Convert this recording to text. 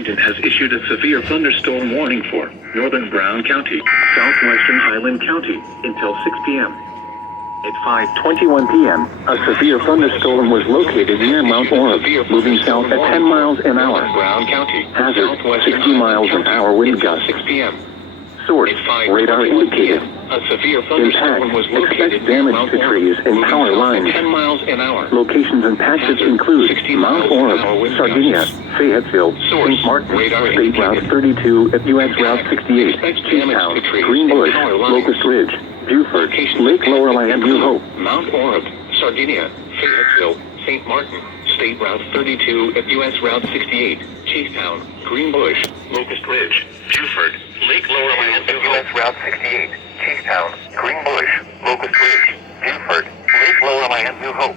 Remington has issued a severe thunderstorm warning for northern Brown County, southwestern Highland County, until 6 p.m. At 5:21 p.m., a severe thunderstorm was located near Mount Orab, moving south at 10 miles an hour. Brown County, Hazard, 60 miles an hour wind gust. 6 p.m. Source, radar indicated. A severe thunderstorm was Impact, located expect near damage Mount to Orab, trees and moving power south lines. at 10 miles an hour. Locations and patches Hazard, include 60 Mount miles an Orab, hour wind Sardinia, gusts. Fayetteville, Source, St. Martin, radar State Route indicated. 32 at U.S. Route 68, Expect damage Cheetown, to trees Green and Bush, power lines. Locust Ridge, Buford, Locations Lake and Lorelei patches and New Hope. include Mount Orab, Sardinia, Fayetteville, St. Martin, State Route 32 at U.S. Route 68, Cheetown, Green Bush, Locust Ridge, Buford, Lake Lorelei and New Hope. U.S. Route 68, Cheetown, Green Bush, Locust Ridge, Buford, Lake Lorelei and New Hope.